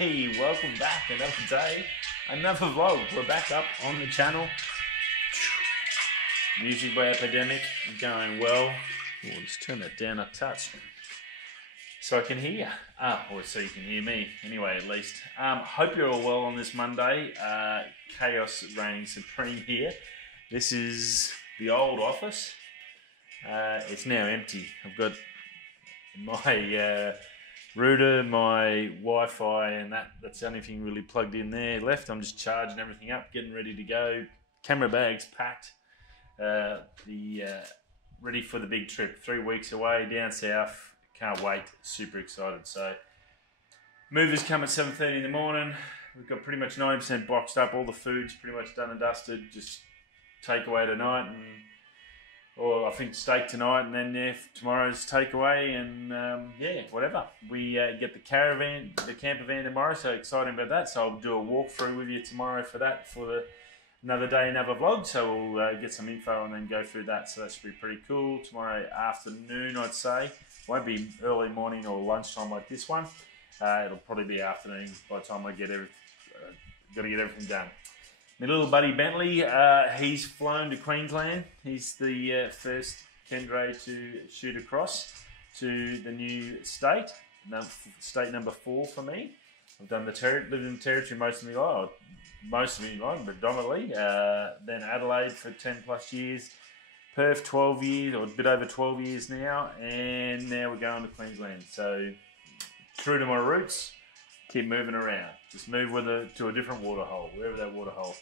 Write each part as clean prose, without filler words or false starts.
Hey, welcome back. Another day, another vlog. We're back up on the channel. Music by Epidemic going well. Oh, let's turn that down a touch so I can hear. Or so you can hear me. Anyway, at least. Hope you're all well on this Monday. Chaos reigning supreme here. This is the old office. It's now empty. I've got my router, my Wi-Fi, and that's the only thing really plugged in there left. I'm just charging everything up, getting ready to go. Camera bags packed. Ready for the big trip. 3 weeks away down south. Can't wait. Super excited. So movers come at 7:30 in the morning. We've got pretty much 90% boxed up. All the food's pretty much done and dusted. Just takeaway tonight, or I think steak tonight, and then tomorrow's takeaway, and whatever. We get the camper van tomorrow, so exciting about that. So I'll do a walkthrough with you tomorrow for that, another day, another vlog. So we'll get some info and then go through that. So that should be pretty cool. Tomorrow afternoon, I'd say. Won't be early morning or lunchtime like this one. It'll probably be afternoon by the time I got to get everything done. My little buddy Bentley, he's flown to Queensland. He's the first Kendra to shoot across to the new state. State number 4 for me. I've done lived in the territory most of my life, predominantly. Then Adelaide for 10 plus years. Perth 12 years, or a bit over 12 years now. And now we're going to Queensland. So true to my roots, keep moving around. Just move to a different waterhole, wherever that waterhole.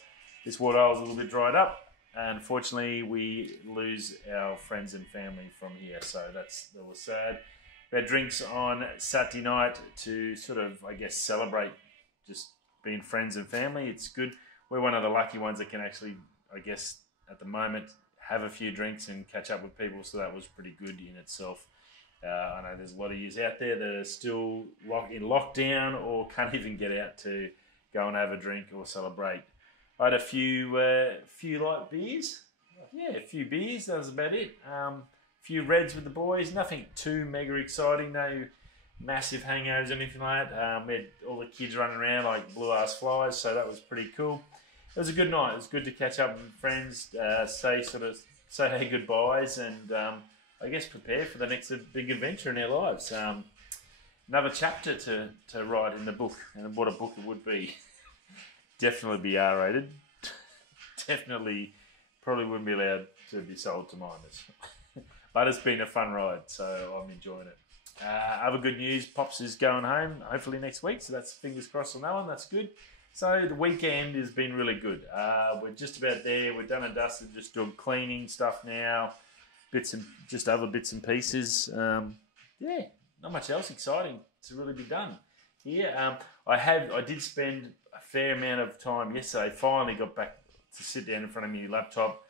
This waterhole is a little bit dried up, and unfortunately we lose our friends and family from here, so that was sad. We had drinks on Saturday night to sort of, I guess, celebrate just being friends and family. It's good. We're one of the lucky ones that can actually, I guess, at the moment, have a few drinks and catch up with people, so that was pretty good in itself. I know there's a lot of yous out there that are still in lockdown or can't even get out to go and have a drink or celebrate. I had a few light beers. Yeah, a few beers. That was about it. A few reds with the boys. Nothing too mega exciting. No massive hangovers or anything like that. We had all the kids running around like blue-ass flies, so that was pretty cool. It was a good night. It was good to catch up with friends, say hey goodbyes, and I guess prepare for the next big adventure in our lives. Another chapter to write in the book, and what a book it would be. Definitely be R-rated. Definitely probably wouldn't be allowed to be sold to minors. But it's been a fun ride, so I'm enjoying it. Other good news, Pops is going home hopefully next week, so that's fingers crossed on that one. That's good. So the weekend has been really good. We're just about there. We're done and dusted, just doing cleaning stuff now. Other bits and pieces. Not much else exciting to really be done here. I did spend a fair amount of time yesterday. Finally got back to sit down in front of my laptop.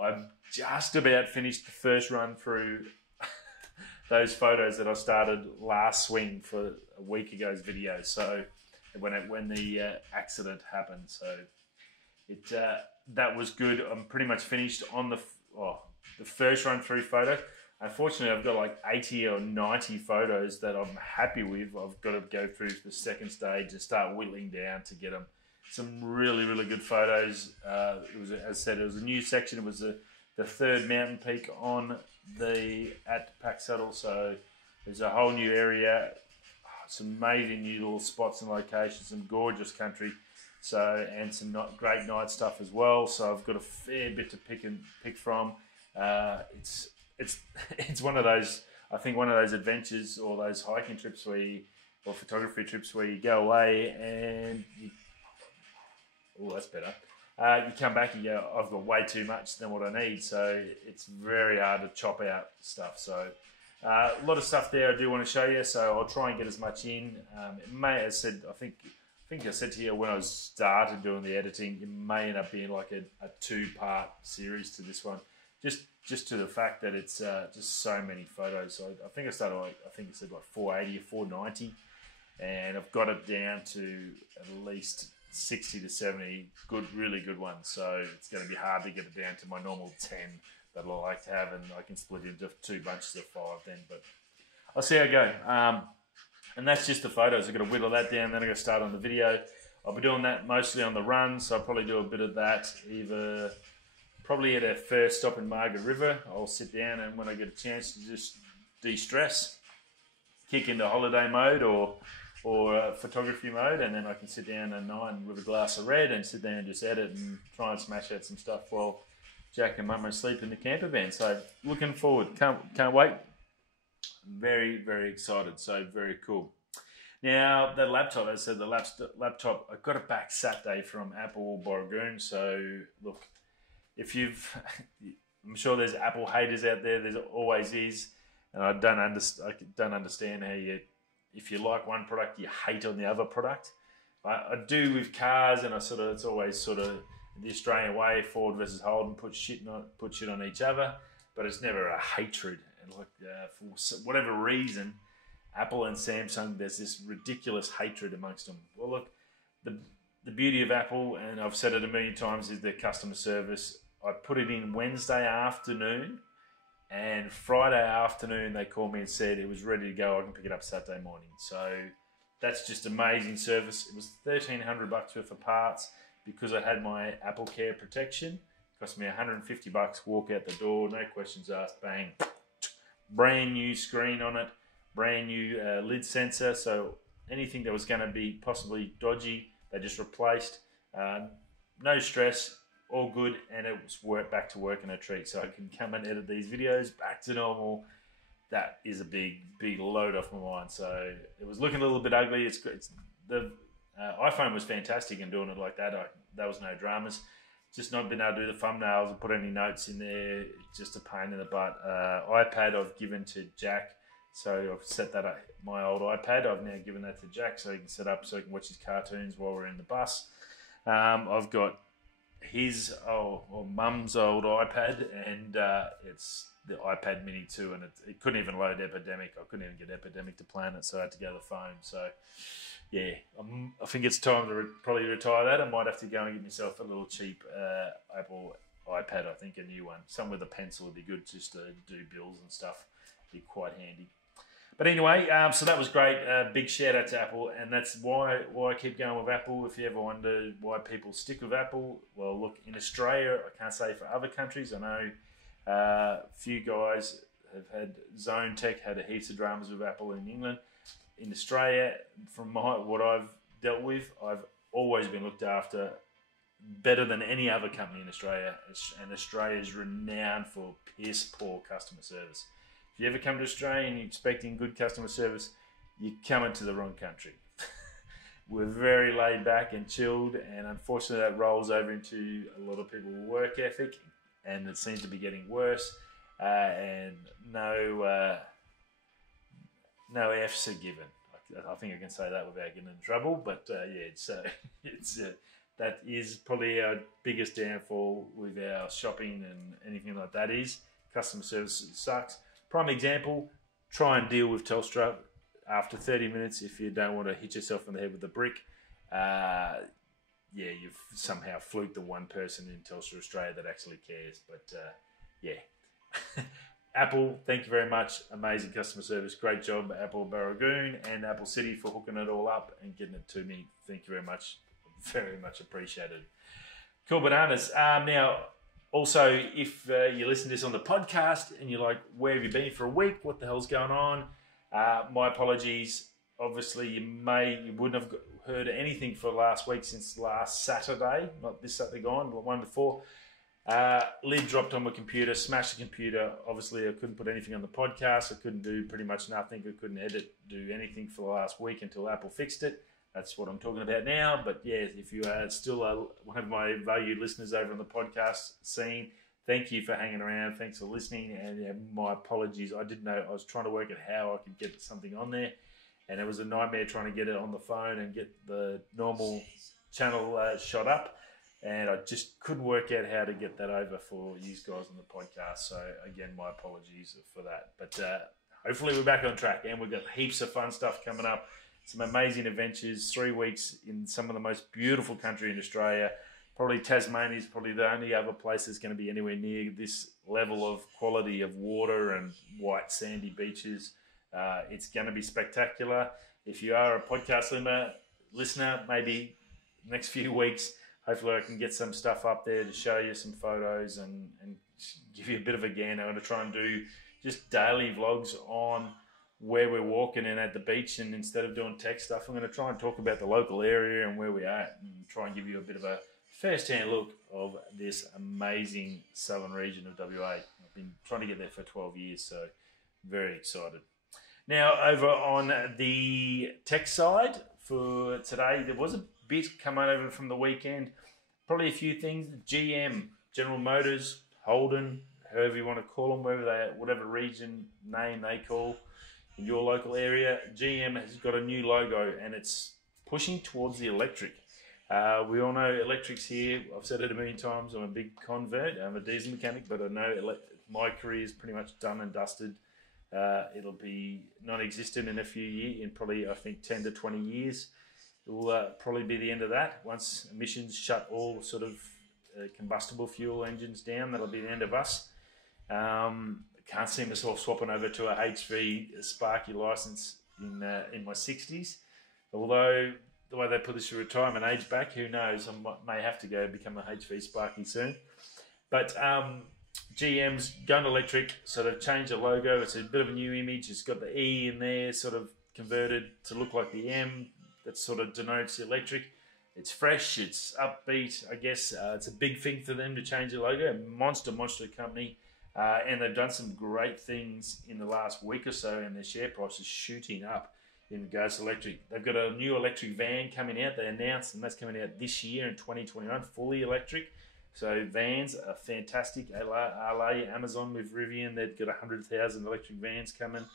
I've just about finished the first run through those photos that I started last swing for a week ago's video. So when the accident happened, so that was good. I'm pretty much finished on the first run through photo. Unfortunately, I've got like 80 or 90 photos that I'm happy with. I've got to go through the second stage and start whittling down to get them. Some really, really good photos. It was, as I said, it was a new section. It was the third mountain peak at Pack Saddle. So there's a whole new area, some amazing new little spots and locations, some gorgeous country. And some great night stuff as well. So I've got a fair bit to pick from. It's one of those, I think, one of those adventures or those hiking trips or photography trips where you go away and that's better. You come back and you go, I've got way too much than what I need, so it's very hard to chop out stuff. So a lot of stuff there I do want to show you, so I'll try and get as much in. It may, as I said, I think I said to you when I started doing the editing, it may end up being like a 2-part series to this one. Just to the fact that it's just so many photos. So I think I started I think it said like 480 or 490, and I've got it down to at least 60 to 70 really good ones. So it's going to be hard to get it down to my normal 10 that I like to have, and I can split it into 2 bunches of 5 then. But I'll see how I go. And that's just the photos. I've got to whittle that down, then I've got to start on the video. I'll be doing that mostly on the run, so I'll probably do a bit of that either probably at our first stop in Margaret River. I'll sit down and when I get a chance to just de-stress, kick into holiday mode or photography mode, and then I can sit down at 9 with a glass of red and sit down and just edit and try and smash out some stuff while Jack and Mum are asleep in the camper van. So looking forward, can't wait. Very, very excited, so very cool. Now, the laptop, as I said, the laptop, I got it back Saturday from Apple Borogoon. So, look, if I'm sure there's Apple haters out there, there always is. And I don't understand how if you like one product, you hate on the other product. I do with cars, and it's always sort of the Australian way, Ford versus Holden, put shit on each other, but it's never a hatred. And for whatever reason, Apple and Samsung, there's this ridiculous hatred amongst them. Well, look, the beauty of Apple, and I've said it a million times, is their customer service. I put it in Wednesday afternoon, and Friday afternoon they called me and said it was ready to go. I can pick it up Saturday morning. So that's just amazing service. It was $1,300 worth of parts because I had my Apple Care protection. It cost me $150. Walk out the door, no questions asked. Bang, brand new screen on it. Brand new lid sensor, so anything that was going to be possibly dodgy, they just replaced. No stress, all good, and it was back to work in a treat. So I can come and edit these videos back to normal. That is a big load off my mind. So it was looking a little bit ugly. The iPhone was fantastic in doing it like that. There was no dramas. Just not being able to do the thumbnails and put any notes in there. Just a pain in the butt. iPad I've given to Jack. So I've set that up, my old iPad. I've now given that to Jack so he can set up so he can watch his cartoons while we're in the bus. I've got his Mum's old iPad, and it's the iPad Mini 2, and it couldn't even load Epidemic. I couldn't even get Epidemic to play on it, so I had to go to the phone. So yeah, I think it's time to probably retire that. I might have to go and get myself a little cheap Apple iPad. I think a new one. Some with a pencil would be good just to do bills and stuff. Be quite handy. But anyway, so that was great. Big shout out to Apple, and that's why I keep going with Apple. If you ever wonder why people stick with Apple, well, look, in Australia, I can't say for other countries. I know a few guys have had Zone Tech had heaps of dramas with Apple in England. In Australia, from what I've dealt with, I've always been looked after better than any other company in Australia, and Australia is renowned for piss poor customer service. If you ever come to Australia and you're expecting good customer service, you're coming to the wrong country. We're very laid back and chilled, and unfortunately that rolls over into a lot of people's work ethic, and it seems to be getting worse. And no F's are given. I think I can say that without getting in trouble, but that is probably our biggest downfall with our shopping and anything like that is customer service sucks. Prime example, try and deal with Telstra after 30 minutes if you don't want to hit yourself in the head with a brick. You've somehow fluked the one person in Telstra Australia that actually cares. But Apple, thank you very much. Amazing customer service. Great job, Apple Borogoon and Apple City for hooking it all up and getting it to me. Thank you very much. Very much appreciated. Cool bananas. Now, also, if you listen to this on the podcast and you're like, where have you been for a week? What the hell's going on? My apologies. Obviously, you wouldn't have heard anything for last week since last Saturday. Not this Saturday gone, but one before. Lid dropped on my computer, smashed the computer. Obviously, I couldn't put anything on the podcast. I couldn't do pretty much nothing. I couldn't do anything for the last week until Apple fixed it. That's what I'm talking about now. But yeah, if you are still one of my valued listeners over on the podcast scene, thank you for hanging around. Thanks for listening. And my apologies. I didn't know. I was trying to work out how I could get something on there. And it was a nightmare trying to get it on the phone and get the normal channel shot up. And I just couldn't work out how to get that over for you guys on the podcast. So again, my apologies for that. But hopefully we're back on track. And we've got heaps of fun stuff coming up. Some amazing adventures, 3 weeks in some of the most beautiful country in Australia. Probably Tasmania is probably the only other place that's going to be anywhere near this level of quality of water and white sandy beaches. It's going to be spectacular. if you are a podcast listener, maybe next few weeks, hopefully I can get some stuff up there to show you some photos and give you a bit of a gander. I'm going to try and do just daily vlogs on where we're walking and at the beach, and instead of doing tech stuff, I'm going to try and talk about the local area and where we're at and try and give you a bit of a first-hand look of this amazing southern region of WA. I've been trying to get there for 12 years, so very excited. Now, over on the tech side for today, there was a bit coming over from the weekend. Probably a few things. GM, General Motors, Holden, however you want to call them, whatever region name they call in your local area. GM has got a new logo and it's pushing towards the electric. We all know electrics here. I've said it a million times. I'm a big convert. I'm a diesel mechanic, but I know my career is pretty much done and dusted. It'll be non-existent in a few years, in probably I think 10 to 20 years. It will probably be the end of that. Once emissions shut all sort of combustible fuel engines down, that'll be the end of us. Can't see myself swapping over to a HV Sparky license in my 60s. Although the way they put this retirement age back, who knows? I may have to go become a HV Sparky soon. But GM's going electric, so they've changed the logo. It's a bit of a new image. It's got the E in there, sort of converted to look like the M. That sort of denotes the electric. It's fresh, it's upbeat, I guess. It's a big thing for them to change the logo. Monster company. And they've done some great things in the last week or so, and their share price is shooting up in regards to electric. They've got a new electric van coming out. They announced, and that's coming out this year in 2021, fully electric. So vans are fantastic. LA, Amazon with Rivian, they've got 100,000 electric vans coming.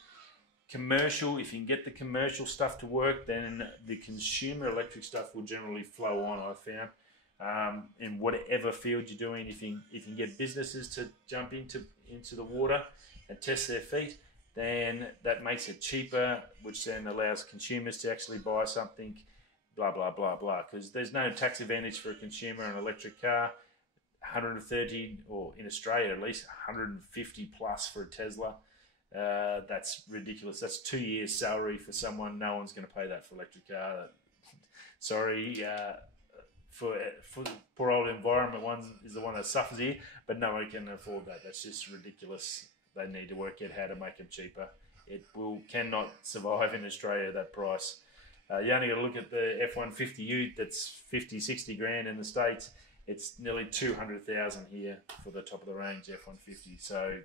Commercial, if you can get the commercial stuff to work, then the consumer electric stuff will generally flow on, I've found. In whatever field you're doing, if you can get businesses to jump into the water and test their feet, then that makes it cheaper, which then allows consumers to actually buy something, blah, blah, blah, blah. Because there's no tax advantage for a consumer in an electric car. 130, or in Australia at least, 150 plus for a Tesla. That's ridiculous. That's 2 years' salary for someone. No one's going to pay that for electric car. Sorry, for poor old environment one is the one that suffers here, but no one can afford that. That's just ridiculous. They need to work out how to make them cheaper. It cannot survive in Australia at that price. You only got to look at the F-150 Ute that's 50, 60 grand in the States. It's nearly 200,000 here for the top of the range F-150. So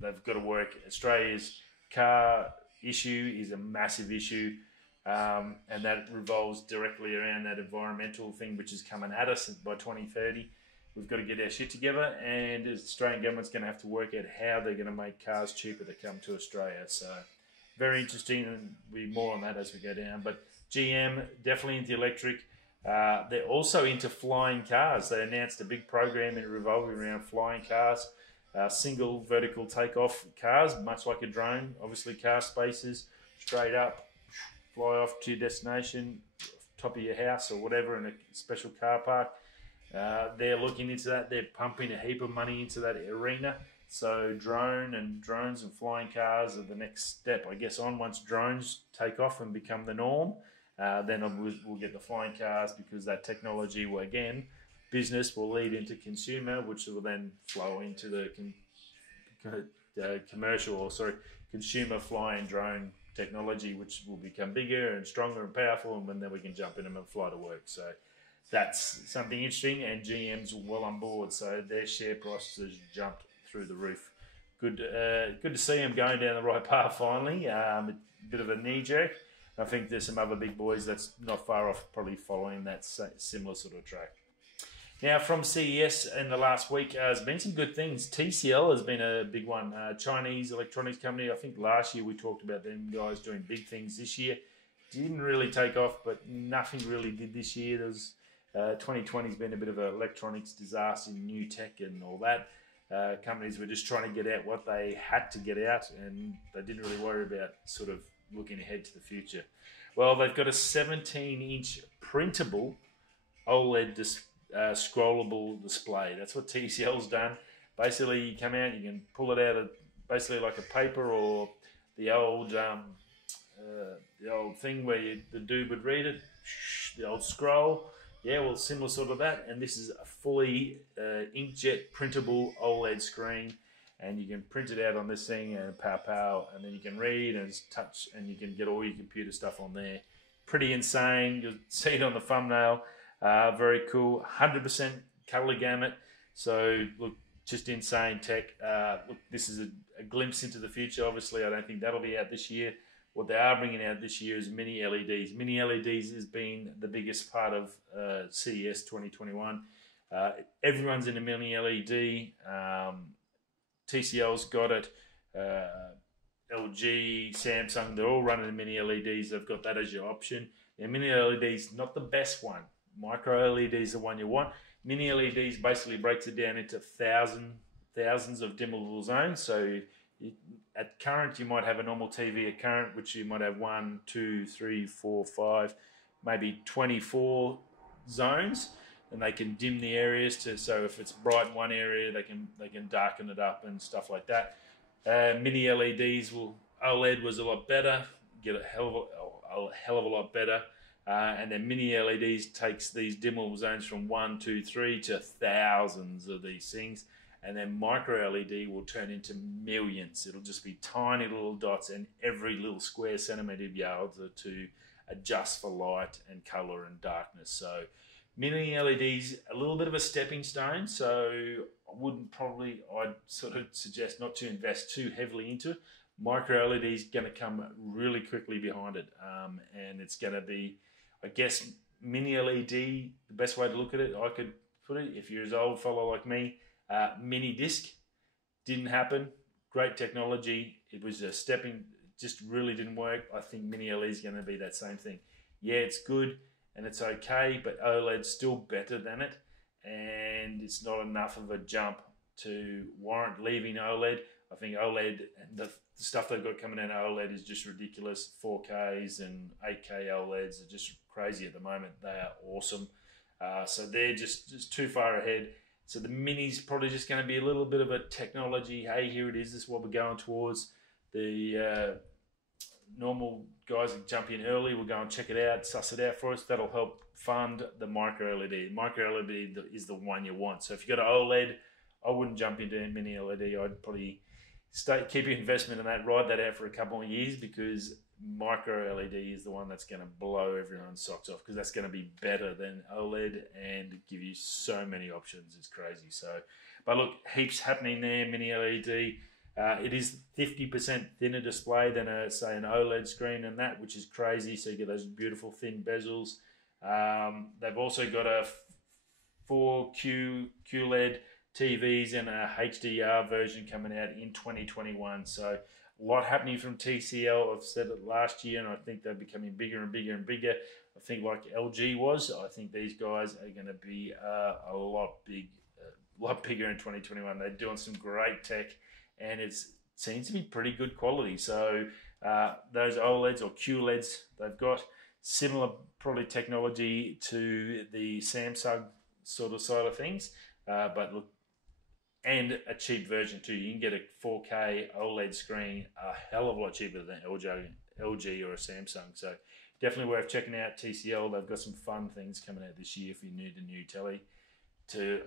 they've got to work. Australia's car issue is a massive issue, and that revolves directly around that environmental thing, which is coming at us by 2030. We've got to get our shit together, and the Australian government's going to have to work out how they're going to make cars cheaper to come to Australia. So very interesting, and we'll be more on that as we go down. But GM, definitely into electric. They're also into flying cars. They announced a big program revolving around flying cars. Single vertical takeoff cars, much like a drone. Obviously, car spaces, straight up, fly off to your destination, top of your house or whatever in a special car park. They're looking into that. They're pumping a heap of money into that arena. So drones and flying cars are the next step, I guess, on. Once drones take off and become the norm, then we'll get the flying cars, because that technology will, again, business will lead into consumer, which will then flow into the consumer flying drone technology, which will become bigger and stronger and powerful, and then we can jump in them and fly to work. So that's something interesting, and GM's well on board, so their share price has jumped through the roof. Good to see them going down the right path finally. A bit of a knee jerk. I think there's some other big boys that's not far off, probably following that similar sort of track. Now, from CES in the last week, there's been some good things. TCL has been a big one. Chinese electronics company. I think last year we talked about them guys doing big things. This year didn't really take off, but nothing really did this year. There was 2020 has been a bit of an electronics disaster in new tech and all that. Companies were just trying to get out what they had to get out, and they didn't really worry about sort of looking ahead to the future. Well, they've got a 17-inch printable OLED scrollable display. That's what TCL's done. Basically, you come out, you can pull it out of basically like a paper or the old the old thing where the dude would read it, the old scroll. Yeah, well, similar sort of that. And this is a fully inkjet printable OLED screen. And you can print it out on this thing and pow, and then you can read and touch, and you can get all your computer stuff on there. Pretty insane. You'll see it on the thumbnail. Very cool. 100% color gamut. So look, just insane tech. Look, this is a glimpse into the future. Obviously, I don't think that'll be out this year. What they are bringing out this year is mini LEDs. Mini LEDs has been the biggest part of CES 2021. Everyone's in a mini LED. TCL's got it, LG, Samsung, they're all running mini LEDs. They've got that as your option. Now, mini LEDs, not the best one. Micro LED is the one you want. Mini LEDs basically breaks it down into thousands of dimmable zones. So at current, you might have a normal TV at current, which you might have 1, 2, 3, 4, 5, maybe 24 zones. And they can dim the areas so if it's bright in one area, they can darken it up and stuff like that. Mini LEDs OLED was a lot better, get a hell of a lot better, and then mini LEDs takes these dimmable zones from 1, 2, 3 to thousands of these things, and then micro LED will turn into millions. It'll just be tiny little dots, and every little square centimetre of yards to adjust for light and colour and darkness. So mini LEDs, a little bit of a stepping stone, so I'd sort of suggest not to invest too heavily into it. Micro LEDs going to come really quickly behind it, and it's going to be, I guess, mini LED, the best way to look at it, I could put it, if you're an old fellow like me, mini disc, didn't happen, great technology, it was a stepping, just really didn't work. I think mini LED is going to be that same thing. Yeah, it's good, and it's okay, but OLED's still better than it, and it's not enough of a jump to warrant leaving OLED. I think OLED, the stuff they've got coming out of OLED is just ridiculous. 4Ks and 8K OLEDs are just crazy at the moment. They are awesome. So they're just too far ahead. So the mini's probably just going to be a little bit of a technology. Hey, here it is. This is what we're going towards. The normal guys that jump in early will go and check it out, suss it out for us. That'll help fund the micro LED. Micro LED is the one you want. So if you've got an OLED, I wouldn't jump into mini LED. I'd probably keep your investment in that, ride that out for a couple of years, because micro LED is the one that's going to blow everyone's socks off, because that's going to be better than OLED and give you so many options. It's crazy. So, but look, heaps happening there. Mini LED. It is 50% thinner display than say an OLED screen and that, which is crazy. So you get those beautiful thin bezels. They've also got a 4 QLED TVs and a HDR version coming out in 2021. So a lot happening from TCL. I've said it last year, and I think they're becoming bigger and bigger and bigger. I think like LG was, I think these guys are going to be a lot bigger in 2021. They're doing some great tech, and it seems to be pretty good quality. So those OLEDs or QLEDs they've got, similar probably technology to the Samsung sort of side of things, but look, and a cheap version too. You can get a 4K OLED screen a hell of a lot cheaper than LG or a Samsung. So definitely worth checking out TCL. They've got some fun things coming out this year if you need a new telly to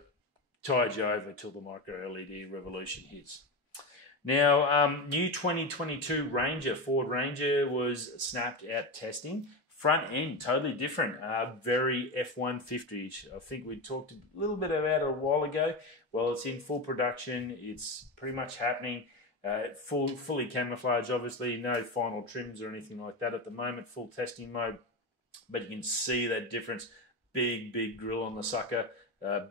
tide you over till the micro LED revolution hits. Now, new 2022 Ranger, Ford Ranger was snapped out testing. Front end, totally different, very F-150-ish. I think we talked a little bit about it a while ago. Well, it's in full production. It's pretty much happening. Fully camouflaged, obviously. No final trims or anything like that at the moment. Full testing mode. But you can see that difference. Big grill on the sucker.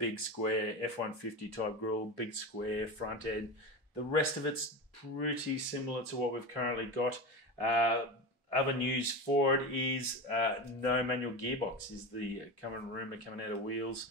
Big square F-150 type grill. Big square front end. The rest of it's pretty similar to what we've currently got. Other news for it is no manual gearbox is the common rumour coming out of Wheels.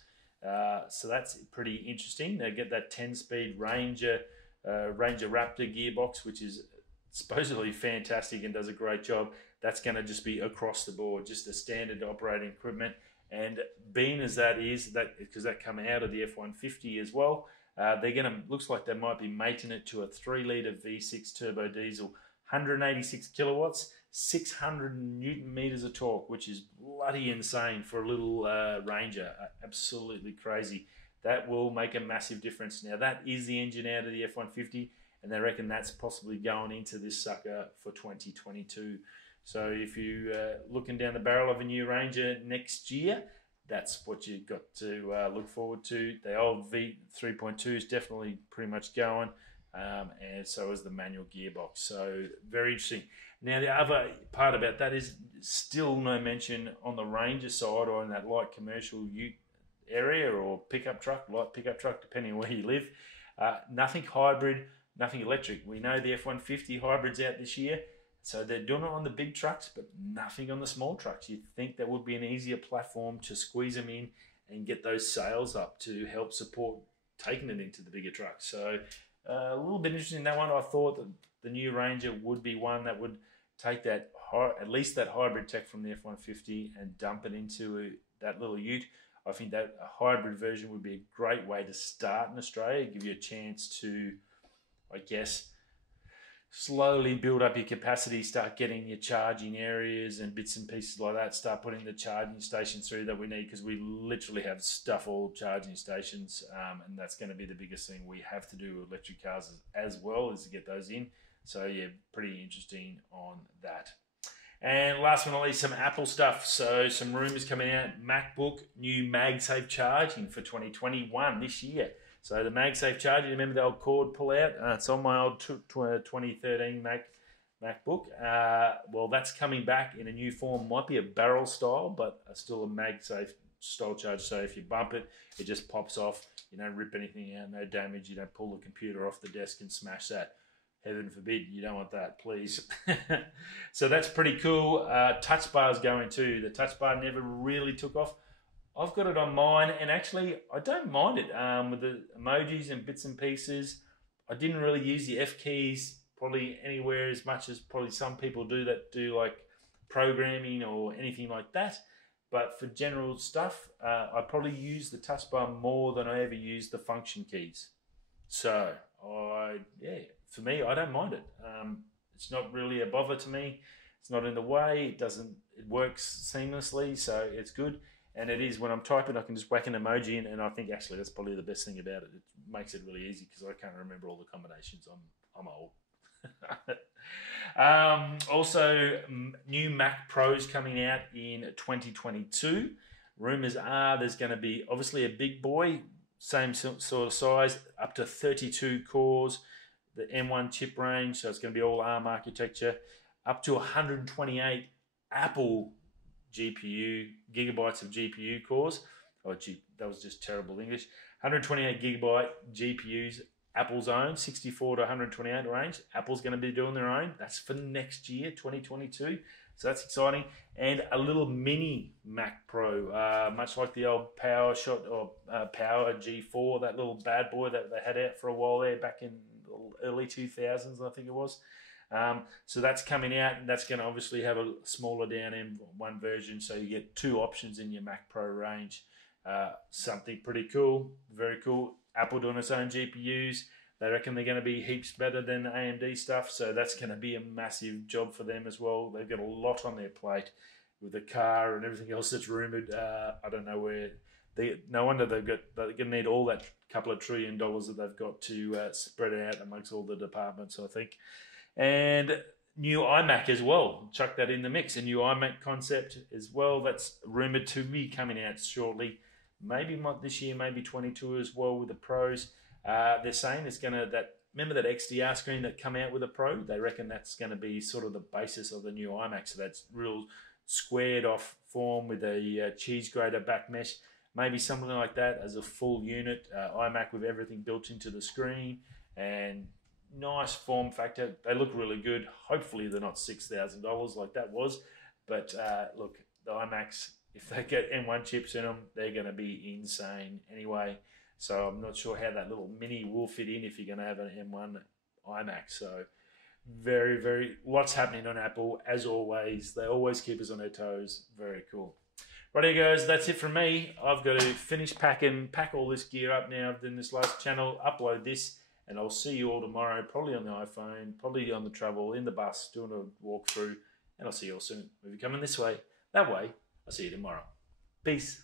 So that's pretty interesting. They get that 10-speed Ranger Raptor gearbox, which is supposedly fantastic and does a great job. That's going to just be across the board, just a standard operating equipment. And being as that is, because that come out of the F-150 as well, they're going to, looks like they might be mating it to a 3-litre V6 turbo diesel, 186 kilowatts, 600 Newton meters of torque, which is bloody insane for a little Ranger. Absolutely crazy. That will make a massive difference. Now, that is the engine out of the F-150, and they reckon that's possibly going into this sucker for 2022. So if you're looking down the barrel of a new Ranger next year, that's what you've got to look forward to. The old V3.2 is definitely pretty much going, and so is the manual gearbox. So very interesting. Now, the other part about that is still no mention on the Ranger side or in that light commercial ute area or pickup truck, light pickup truck, depending on where you live. Nothing hybrid, nothing electric. We know the F-150 hybrid's out this year, so they're doing it on the big trucks, but nothing on the small trucks. You'd think that would be an easier platform to squeeze them in and get those sales up to help support taking it into the bigger trucks. So a little bit interesting in that one. I thought that the new Ranger would be one that would take that, at least that hybrid tech from the F-150 and dump it into that little ute. I think that a hybrid version would be a great way to start in Australia, give you a chance to, I guess, slowly build up your capacity, start getting your charging areas and bits and pieces like that, start putting the charging stations through that we need, because we literally have stuff all charging stations, and that's going to be the biggest thing we have to do with electric cars as well, is to get those in. So yeah, pretty interesting on that. And last but not least, some Apple stuff. So some rumours coming out. MacBook, new MagSafe charging for 2021 this year. So the MagSafe charger, you remember the old cord pull out? It's on my old 2013 MacBook. Well, that's coming back in a new form. Might be a barrel style, but still a MagSafe style charger. So if you bump it, it just pops off. You don't rip anything out, no damage. You don't pull the computer off the desk and smash that. Heaven forbid, you don't want that, please. So that's pretty cool. Touch bar's going too. The touch bar never really took off. I've got it on mine, and actually, I don't mind it with the emojis and bits and pieces. I didn't really use the F keys probably anywhere as much as probably some people do that do like programming or anything like that. But for general stuff, I probably use the touch bar more than I ever use the function keys. So, for me, I don't mind it. It's not really a bother to me. It's not in the way. It works seamlessly, so it's good. And it is, when I'm typing, I can just whack an emoji in, and I think actually that's probably the best thing about it. It makes it really easy because I can't remember all the combinations. I'm old. Also, new Mac Pros coming out in 2022. Rumours are there's going to be obviously a big boy, same sort of size, up to 32 cores, the M1 chip range, so it's going to be all ARM architecture, up to 128 Apple gigabytes of GPU cores. Oh, gee, that was just terrible English. 128 gigabyte GPUs, Apple's own, 64 to 128 range. Apple's going to be doing their own. That's for next year, 2022. So that's exciting. And a little mini Mac Pro, much like the old PowerShot or Power G4, that little bad boy that they had out for a while there back in the early 2000s, I think it was. So that's coming out, and that's going to obviously have a smaller down M1 version, so you get two options in your Mac Pro range. Something pretty cool, very cool. Apple doing its own GPUs. They reckon they're going to be heaps better than the AMD stuff, so that's going to be a massive job for them as well. They've got a lot on their plate with the car and everything else that's rumoured. I don't know where. No wonder they're going to need all that couple of $1 trillion that they've got to spread out amongst all the departments, I think. And new iMac as well. Chuck that in the mix. A new iMac concept as well. That's rumoured to be coming out shortly. Maybe not this year, maybe 22 as well with the Pros. They're saying it's going to, remember that XDR screen that come out with a Pro? They reckon that's going to be sort of the basis of the new iMac. So that's real squared off form with a cheese grater back mesh. Maybe something like that as a full unit. iMac with everything built into the screen. And nice form factor. They look really good. Hopefully they're not $6,000 like that was. But look, the iMacs, if they get M1 chips in them, they're going to be insane anyway. So I'm not sure how that little mini will fit in if you're going to have an M1 iMac. So very, very, lots happening on Apple. As always, they always keep us on their toes. Very cool. Righty guys, that's it from me. I've got to finish pack all this gear up now in this last channel, upload this, And I'll see you all tomorrow, probably on the iPhone, probably on the travel, in the bus, doing a walkthrough. And I'll see you all soon. If you're coming this way, that way, I'll see you tomorrow. Peace.